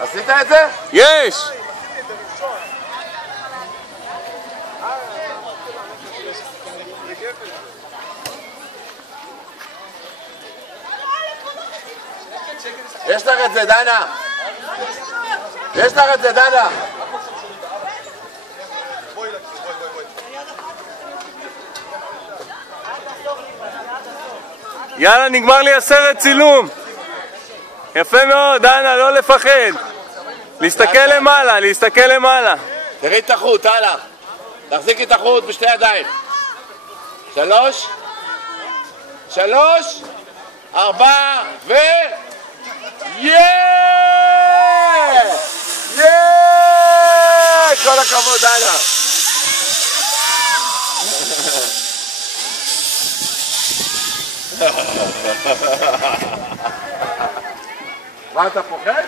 עשית את זה? יש! יש לך את זה, דנה! יש לך את זה, דנה! יאללה, נגמר לי הסרט צילום. יפה מאוד, דנה, לא לפחד. להסתכל למעלה, להסתכל למעלה. תראי את החוט, הלאה. תחזיקי את החוט בשתי ידיים. 3, 4 ו... כל הכבוד, דנה. מה, אתה פוחד?